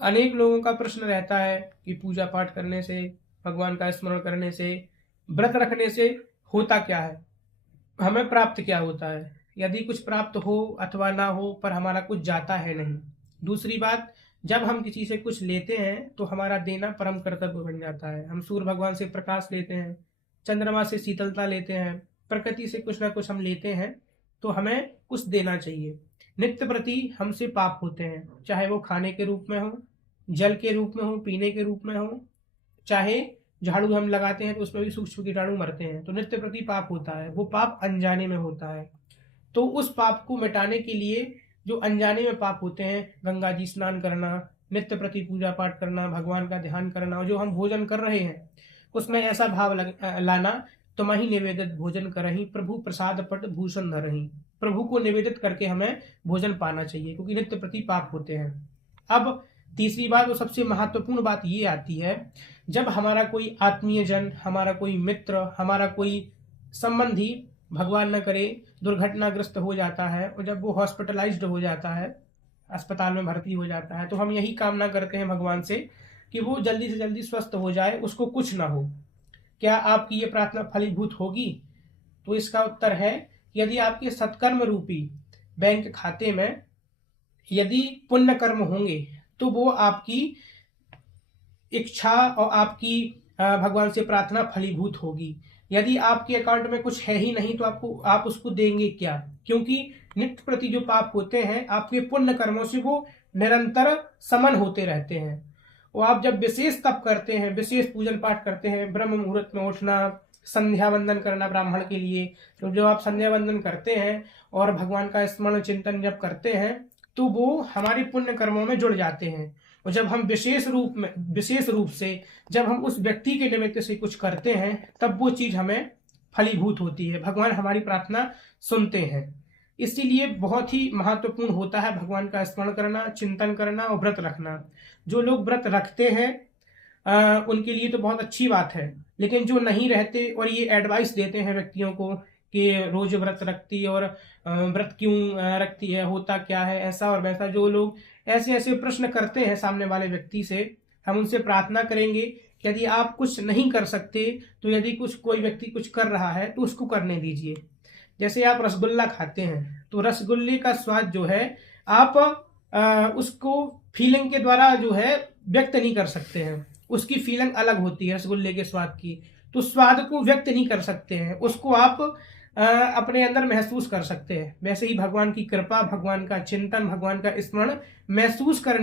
अनेक लोगों का प्रश्न रहता है कि पूजा पाठ करने से, भगवान का स्मरण करने से, व्रत रखने से होता क्या है? हमें प्राप्त क्या होता है? यदि कुछ प्राप्त हो अथवा ना हो, पर हमारा कुछ जाता है नहीं। दूसरी बात, जब हम किसी से कुछ लेते हैं तो हमारा देना परम कर्तव्य बन जाता है। हम सूर्य भगवान से प्रकाश लेते हैं, चंद्रमा से शीतलता लेते हैं, प्रकृति से कुछ ना कुछ हम लेते हैं, तो हमें कुछ देना चाहिए। नित्य प्रति हमसे पाप होते हैं, चाहे वो खाने के रूप में हो, जल के रूप में हो, पीने के रूप में हो, चाहे झाड़ू हम लगाते हैं तो उसमें भी सूक्ष्म कीटाणु मरते हैं। तो नित्य प्रति पाप होता है, वो पाप अनजाने में होता है। तो उस पाप को मिटाने के लिए जो अनजाने में पाप होते हैं, गंगा जी स्नान करना, नित्य प्रति पूजा पाठ करना, भगवान का ध्यान करना, और जो हम भोजन कर रहे हैं उसमें ऐसा भाव लाना, तुम्हें निवेदित भोजन करही प्रभु प्रसाद पट भूषण धरही। प्रभु को निवेदित करके हमें भोजन पाना चाहिए, क्योंकि नित्य प्रति पाप होते हैं। अब तीसरी बात, वो सबसे महत्वपूर्ण बात ये आती है, जब हमारा कोई आत्मीय जन, हमारा कोई मित्र, हमारा कोई संबंधी भगवान न करे दुर्घटनाग्रस्त हो जाता है, और जब वो हॉस्पिटलाइज्ड हो जाता है, अस्पताल में भर्ती हो जाता है, तो हम यही कामना करते हैं भगवान से कि वो जल्दी से जल्दी स्वस्थ हो जाए, उसको कुछ ना हो। क्या आपकी ये प्रार्थना फलीभूत होगी? तो इसका उत्तर है, यदि आपके सत्कर्म रूपी बैंक खाते में यदि पुण्य कर्म होंगे तो वो आपकी इच्छा और आपकी भगवान से प्रार्थना फलीभूत होगी। यदि आपके अकाउंट में कुछ है ही नहीं तो आप उसको देंगे क्या? क्योंकि नित्य प्रति जो पाप होते हैं, आपके पुण्य कर्मों से वो निरंतर समन होते रहते हैं। और आप जब विशेष तप करते हैं, विशेष पूजन पाठ करते हैं, ब्रह्म मुहूर्त में उठना, संध्या वंदन करना ब्राह्मण के लिए, तो जब आप संध्या वंदन करते हैं और भगवान का स्मरण चिंतन जब करते हैं, तो वो हमारे पुण्य कर्मों में जुड़ जाते हैं। और जब हम विशेष रूप से जब हम उस व्यक्ति के निमित्त से कुछ करते हैं, तब वो चीज हमें फलीभूत होती है, भगवान हमारी प्रार्थना सुनते हैं। इसीलिए बहुत ही महत्वपूर्ण होता है भगवान का स्मरण करना, चिंतन करना और व्रत रखना। जो लोग व्रत रखते हैं उनके लिए तो बहुत अच्छी बात है, लेकिन जो नहीं रहते और ये एडवाइस देते हैं व्यक्तियों को कि रोज व्रत रखती है और व्रत क्यों रखती है, होता क्या है, ऐसा और वैसा, जो लोग ऐसे ऐसे प्रश्न करते हैं सामने वाले व्यक्ति से, हम उनसे प्रार्थना करेंगे कि यदि आप कुछ नहीं कर सकते, तो यदि कोई व्यक्ति कुछ कर रहा है तो उसको करने दीजिए। जैसे आप रसगुल्ला खाते हैं, तो रसगुल्ले का स्वाद जो है आप उसको फीलिंग के द्वारा जो है व्यक्त नहीं कर सकते हैं। उसकी फीलिंग अलग होती है रसगुल्ले के स्वाद की, तो स्वाद को व्यक्त नहीं कर सकते हैं, उसको आप अपने अंदर महसूस कर सकते हैं। वैसे ही भगवान की कृपा, भगवान का चिंतन, भगवान का स्मरण महसूस करने